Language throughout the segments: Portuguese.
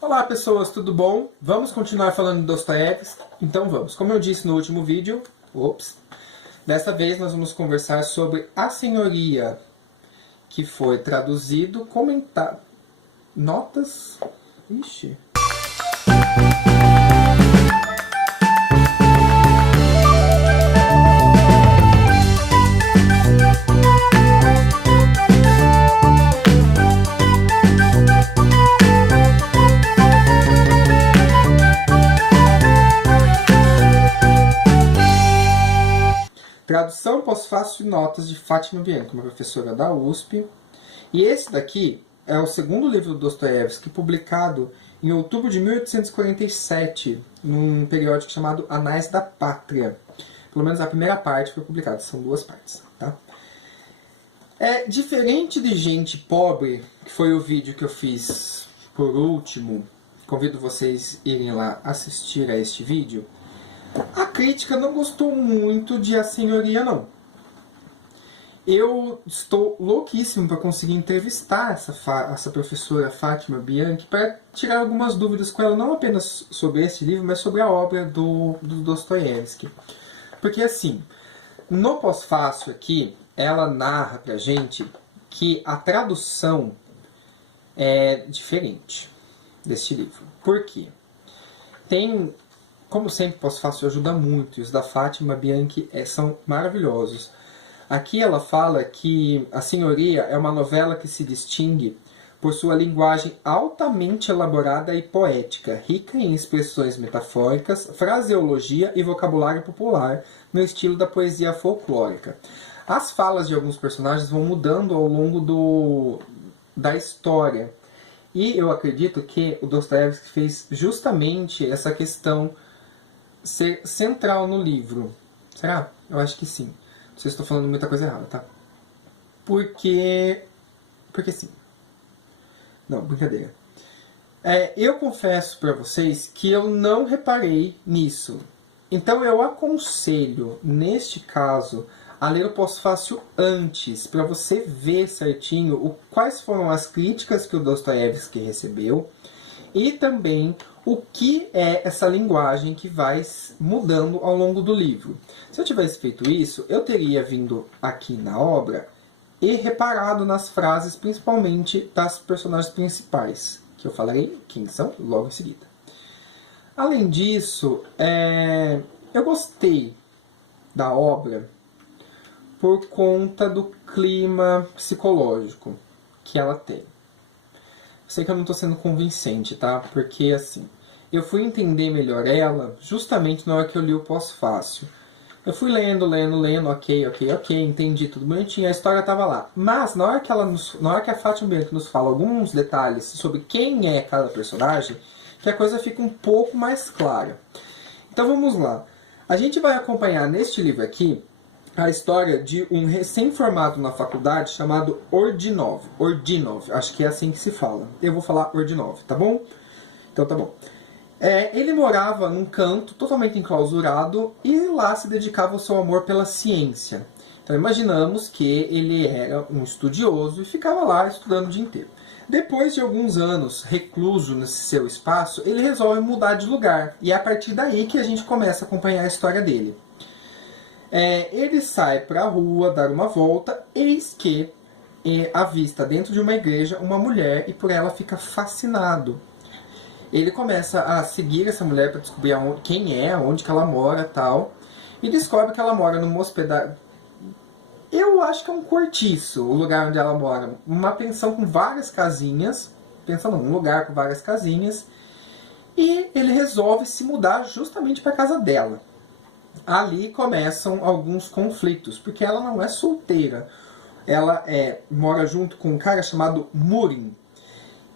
Olá pessoas, tudo bom? Vamos continuar falando de Dostoiévski? Então vamos. Como eu disse no último vídeo, dessa vez nós vamos conversar sobre A Senhoria, que foi traduzido, comentado... Notas... Ixi... Tradução pós-fácil de notas de Fátima Bianchi, uma professora da USP. E esse daqui é o segundo livro do Dostoiévski, publicado em outubro de 1847, num periódico chamado Anais da Pátria. Pelo menos a primeira parte foi publicada, são duas partes. Tá? É diferente de Gente Pobre, que foi o vídeo que eu fiz por último. Convido vocês a irem lá assistir a este vídeo. A crítica não gostou muito de A Senhoria, não. Eu estou louquíssimo para conseguir entrevistar essa professora Fátima Bianchi para tirar algumas dúvidas com ela, não apenas sobre esse livro, mas sobre a obra do Dostoiévski. Porque assim, no pós-fácil aqui, ela narra pra gente que a tradução é diferente deste livro. Por quê? Como sempre, pós-fácil ajuda muito, e os da Fátima Bianchi são maravilhosos. Aqui ela fala que A Senhoria é uma novela que se distingue por sua linguagem altamente elaborada e poética, rica em expressões metafóricas, fraseologia e vocabulário popular, no estilo da poesia folclórica. As falas de alguns personagens vão mudando ao longo da história. E eu acredito que o Dostoiévski fez justamente essa questão ser central no livro. Será? Eu acho que sim. Não sei se estou falando muita coisa errada, tá? Porque sim. Não, brincadeira. Eu confesso para vocês que eu não reparei nisso. Então eu aconselho, neste caso, a ler o pós-fácil antes, para você ver certinho quais foram as críticas que o Dostoiévski recebeu e também o que é essa linguagem que vai mudando ao longo do livro. Se eu tivesse feito isso, eu teria vindo aqui na obra e reparado nas frases, principalmente das personagens principais, que eu falarei quem são logo em seguida. Além disso, eu gostei da obra por conta do clima psicológico que ela tem. Sei que eu não estou sendo convincente, tá? Porque, assim, eu fui entender melhor ela justamente na hora que eu li o pós-fácil. Eu fui lendo, ok, entendi tudo bonitinho, a história estava lá. Mas, na hora que a Fátima Bianchi nos fala alguns detalhes sobre quem é cada personagem, que a coisa fica um pouco mais clara. Então, vamos lá. A gente vai acompanhar neste livro aqui a história de um recém-formado na faculdade chamado Ordinov. Ordinov, acho que é assim que se fala. Eu vou falar Ordinov, tá bom? Então tá bom. Ele morava num canto totalmente enclausurado e lá se dedicava ao seu amor pela ciência. Então imaginamos que ele era um estudioso e ficava lá estudando o dia inteiro. Depois de alguns anos recluso nesse seu espaço, ele resolve mudar de lugar. E é a partir daí que a gente começa a acompanhar a história dele. Ele sai para a rua dar uma volta, eis que avista dentro de uma igreja uma mulher e por ela fica fascinado. Ele começa a seguir essa mulher para descobrir quem é, onde que ela mora tal, e descobre que ela mora numa hospedagem. Eu acho que é um cortiço o lugar onde ela mora, uma pensão com várias casinhas, um lugar com várias casinhas, e ele resolve se mudar justamente para a casa dela. Ali começam alguns conflitos, porque ela não é solteira. Ela mora junto com um cara chamado Murin.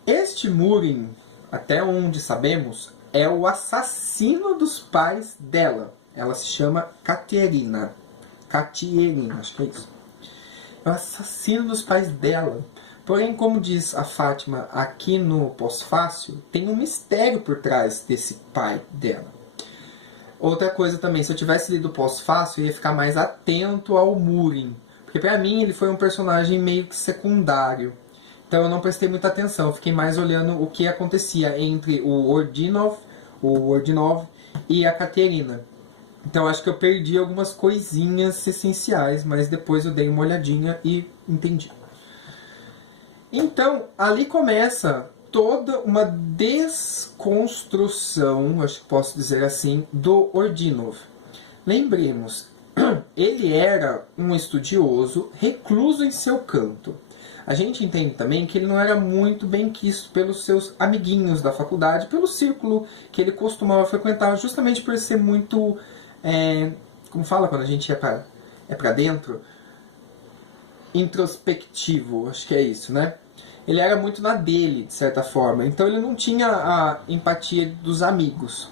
Este Murin, até onde sabemos, é o assassino dos pais dela. Ela se chama Katerina. Katerina, acho que é isso. É o assassino dos pais dela. Porém, como diz a Fátima aqui no pós-fácil, tem um mistério por trás desse pai dela. Outra coisa também, se eu tivesse lido o pós-fácil, eu ia ficar mais atento ao Murin. Porque pra mim ele foi um personagem meio que secundário. Então eu não prestei muita atenção, eu fiquei mais olhando o que acontecia entre o Ordinov e a Katerina. Então acho que eu perdi algumas coisinhas essenciais, mas depois eu dei uma olhadinha e entendi. Então, ali começa toda uma desconstrução, acho que posso dizer assim, do Ordinov. Lembremos, ele era um estudioso recluso em seu canto. A gente entende também que ele não era muito bem quisto pelos seus amiguinhos da faculdade, pelo círculo que ele costumava frequentar, justamente por ser muito, como fala quando a gente é pra dentro? Introspectivo, acho que é isso, né? Ele era muito na dele, de certa forma. Então ele não tinha a empatia dos amigos.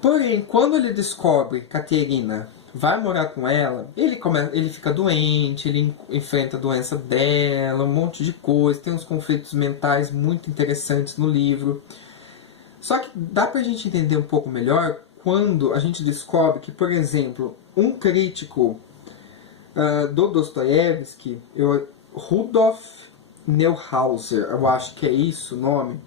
Porém, quando ele descobre que Katerina vai morar com ela, ele fica doente, ele enfrenta a doença dela, um monte de coisa, tem uns conflitos mentais muito interessantes no livro. Só que dá pra gente entender um pouco melhor quando a gente descobre que, por exemplo, um crítico do Dostoiévski, Rudolf Neuhauser, eu acho que é isso o nome,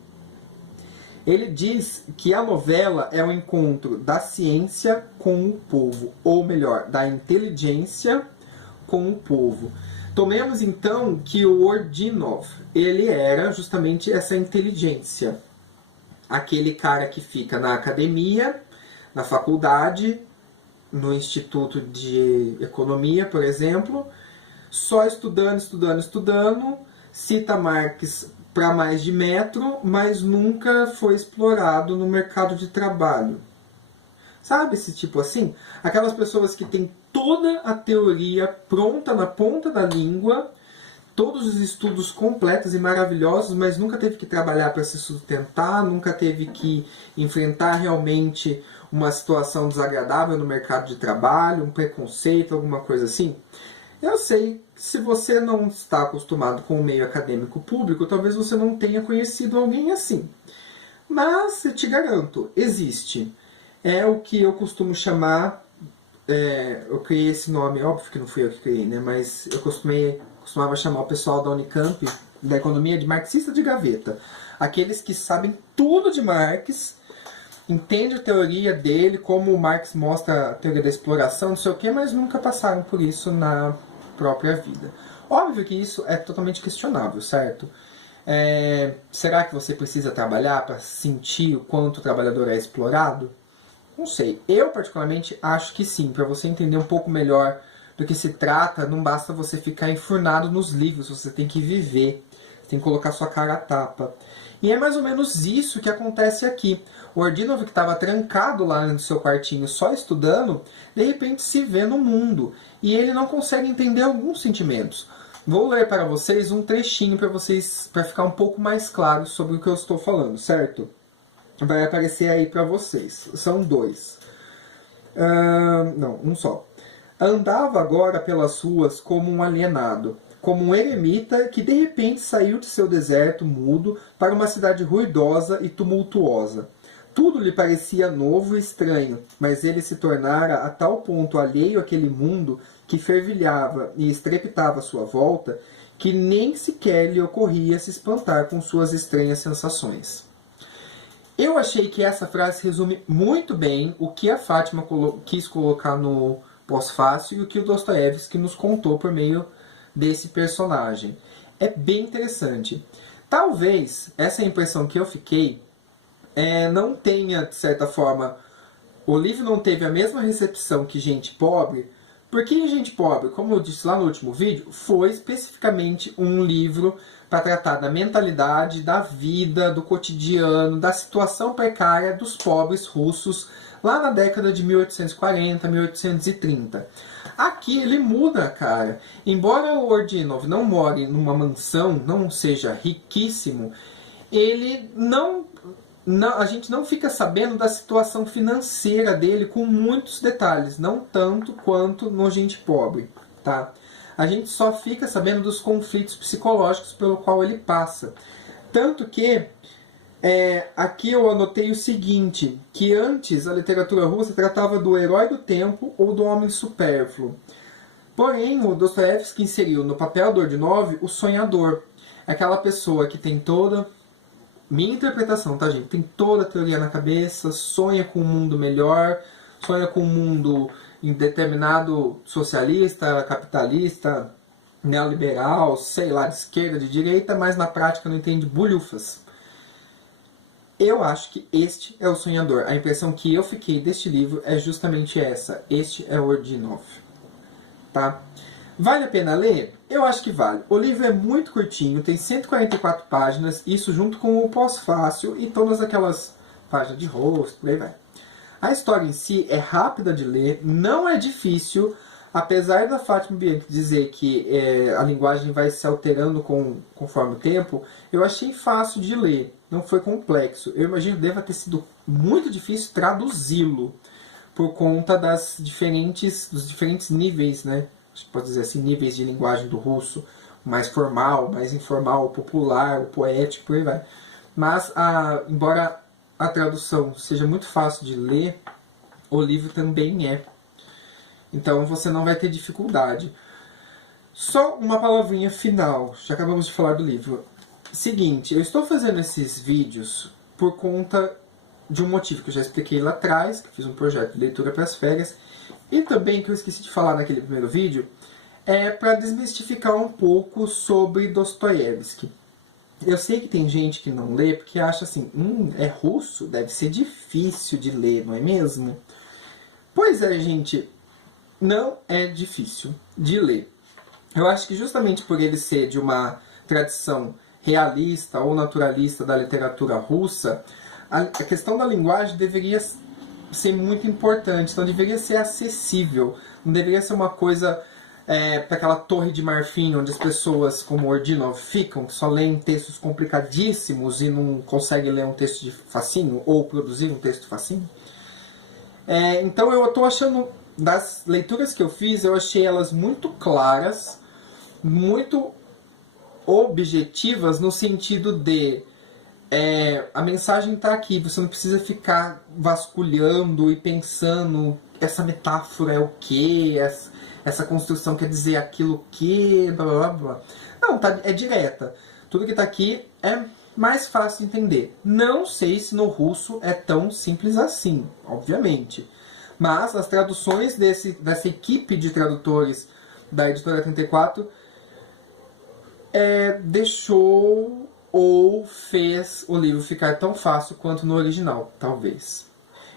ele diz que a novela é um encontro da ciência com o povo, ou melhor, da inteligência com o povo. Tomemos então que o Ordinov, ele era justamente essa inteligência. Aquele cara que fica na academia, na faculdade, no Instituto de Economia, por exemplo, só estudando, cita Marx para mais de metro, mas nunca foi explorado no mercado de trabalho. Sabe esse tipo assim? Aquelas pessoas que têm toda a teoria pronta na ponta da língua, todos os estudos completos e maravilhosos, mas nunca teve que trabalhar para se sustentar, nunca teve que enfrentar realmente uma situação desagradável no mercado de trabalho, um preconceito, alguma coisa assim. Eu sei que se você não está acostumado com o meio acadêmico público, talvez você não tenha conhecido alguém assim. Mas, eu te garanto, existe. É o que eu costumo chamar, eu criei esse nome, óbvio que não fui eu que criei, né? Mas eu costumava chamar o pessoal da Unicamp, da economia, de marxista de gaveta. Aqueles que sabem tudo de Marx, entendem a teoria dele, como o Marx mostra a teoria da exploração, não sei o quê, mas nunca passaram por isso na própria vida. Óbvio que isso é totalmente questionável, certo? Será que você precisa trabalhar para sentir o quanto o trabalhador é explorado? Não sei. Eu, particularmente, acho que sim. Para você entender um pouco melhor do que se trata, não basta você ficar enfurnado nos livros. Você tem que viver. Você tem que colocar sua cara a tapa. E é mais ou menos isso que acontece aqui. O Ordinov, que estava trancado lá no seu quartinho só estudando, de repente se vê no mundo. E ele não consegue entender alguns sentimentos. Vou ler para vocês um trechinho para ficar um pouco mais claro sobre o que eu estou falando, certo? Vai aparecer aí para vocês. São dois. Não, um só. Andava agora pelas ruas como um alienado, como um eremita que de repente saiu de seu deserto mudo para uma cidade ruidosa e tumultuosa. Tudo lhe parecia novo e estranho, mas ele se tornara a tal ponto alheio àquele mundo que fervilhava e estrepitava à sua volta, que nem sequer lhe ocorria se espantar com suas estranhas sensações. Eu achei que essa frase resume muito bem o que a Fátima quis colocar no pós-fácil e o que o Dostoiévski nos contou por meio desse personagem. É bem interessante. Talvez essa impressão que eu fiquei não tenha, de certa forma, o livro não teve a mesma recepção que Gente Pobre, porque Gente Pobre, como eu disse lá no último vídeo, foi especificamente um livro para tratar da mentalidade, da vida, do cotidiano, da situação precária dos pobres russos lá na década de 1840, 1830. Aqui ele muda, cara. Embora o Ordinov não more numa mansão, não seja riquíssimo, ele a gente não fica sabendo da situação financeira dele com muitos detalhes, não tanto quanto no Gente Pobre, tá? A gente só fica sabendo dos conflitos psicológicos pelo qual ele passa. Tanto que aqui eu anotei o seguinte, que antes a literatura russa tratava do herói do tempo ou do homem supérfluo. Porém, o Dostoiévski inseriu no papel do Ordinov o sonhador. É aquela pessoa que tem toda... Minha interpretação, tá, gente? Tem toda a teoria na cabeça, sonha com um mundo melhor, sonha com um mundo indeterminado socialista, capitalista, neoliberal, sei lá, de esquerda, de direita, mas na prática não entende bulhufas. Eu acho que este é o sonhador. A impressão que eu fiquei deste livro é justamente essa. Este é o Ordinov. Tá? Vale a pena ler? Eu acho que vale. O livro é muito curtinho, tem 144 páginas, isso junto com o pós-fácil e todas aquelas páginas de rosto, por aí vai. A história em si é rápida de ler, não é difícil, apesar da Fátima Bianchi dizer que a linguagem vai se alterando conforme o tempo, eu achei fácil de ler, não foi complexo. Eu imagino que deva ter sido muito difícil traduzi-lo, por conta dos diferentes níveis, né? Pode dizer assim, níveis de linguagem do russo, mais formal, mais informal, o popular, o poético, por aí vai. Mas, embora a tradução seja muito fácil de ler, o livro também é. Então você não vai ter dificuldade. Só uma palavrinha final, já acabamos de falar do livro. Seguinte, eu estou fazendo esses vídeos por conta de um motivo que eu já expliquei lá atrás, que fiz um projeto de leitura para as férias, e também, que eu esqueci de falar naquele primeiro vídeo, é para desmistificar um pouco sobre Dostoiévski. Eu sei que tem gente que não lê porque acha assim, é russo, deve ser difícil de ler, não é mesmo? Pois é, gente, não é difícil de ler. Eu acho que justamente por ele ser de uma tradição realista ou naturalista da literatura russa, a questão da linguagem deveria ser muito importante, então deveria ser acessível, não deveria ser uma coisa para aquela torre de marfim onde as pessoas como Ordinov ficam, que só leem textos complicadíssimos e não conseguem ler um texto de facinho ou produzir um texto facinho. Então eu estou achando, das leituras que eu fiz, eu achei elas muito claras, muito objetivas no sentido de a mensagem está aqui, você não precisa ficar vasculhando e pensando essa metáfora é o que, essa construção quer dizer aquilo que, blá blá blá. Não, é direta. Tudo que está aqui é mais fácil de entender. Não sei se no russo é tão simples assim, obviamente. Mas as traduções dessa equipe de tradutores da Editora 34 deixou ou fez o livro ficar tão fácil quanto no original, talvez.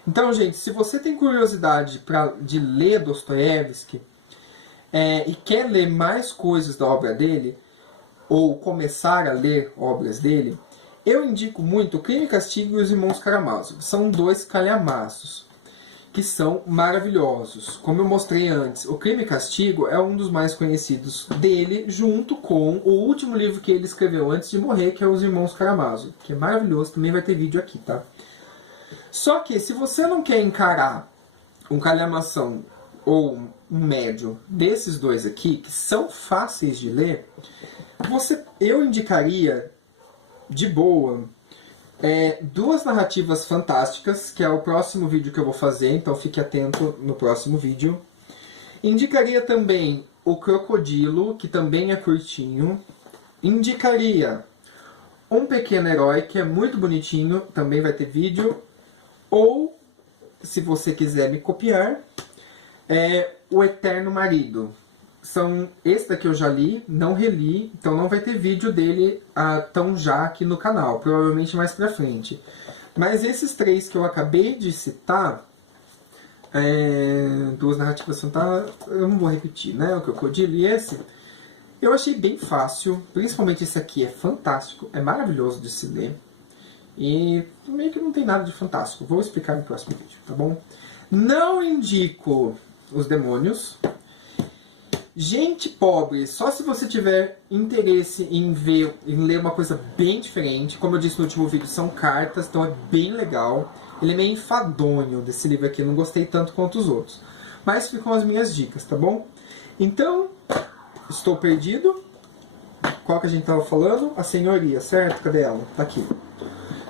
Então, gente, se você tem curiosidade de ler Dostoiévski e quer ler mais coisas da obra dele, ou começar a ler obras dele, eu indico muito Crime e Castigo e Os Irmãos Karamazov. São dois calhamaços que são maravilhosos. Como eu mostrei antes, o Crime e Castigo é um dos mais conhecidos dele, junto com o último livro que ele escreveu antes de morrer, que é Os Irmãos Karamazov, que é maravilhoso, também vai ter vídeo aqui, tá? Só que, se você não quer encarar um calhamação ou um médio desses dois aqui, que são fáceis de ler, eu indicaria, de boa, duas narrativas fantásticas, que é o próximo vídeo que eu vou fazer, então fique atento no próximo vídeo. Indicaria também O Crocodilo, que também é curtinho. Indicaria Um Pequeno Herói, que é muito bonitinho, também vai ter vídeo. Ou, se você quiser me copiar, O Eterno Marido. Esse daqui eu já li, não reli, então não vai ter vídeo dele tão já aqui no canal, provavelmente mais pra frente. Mas esses três que eu acabei de citar, duas narrativas fantásticas, eu não vou repetir, né? O Crocodilo e esse, eu achei bem fácil, principalmente esse aqui é fantástico, é maravilhoso de se ler. E meio que não tem nada de fantástico, vou explicar no próximo vídeo, tá bom? Não indico Os Demônios. Gente pobre, só se você tiver interesse em ler uma coisa bem diferente. Como eu disse no último vídeo, são cartas, então é bem legal. Ele é meio enfadonho desse livro aqui, eu não gostei tanto quanto os outros. Mas ficam as minhas dicas, tá bom? Então, estou perdido. Qual que a gente estava falando? A Senhoria, certo? Cadê ela? Tá aqui.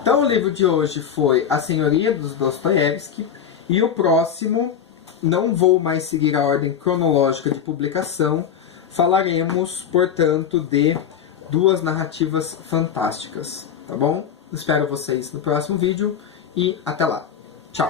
Então o livro de hoje foi A Senhoria, dos Dostoiévski. E o próximo, não vou mais seguir a ordem cronológica de publicação. Falaremos, portanto, de duas narrativas fantásticas, tá bom? Espero vocês no próximo vídeo e até lá. Tchau!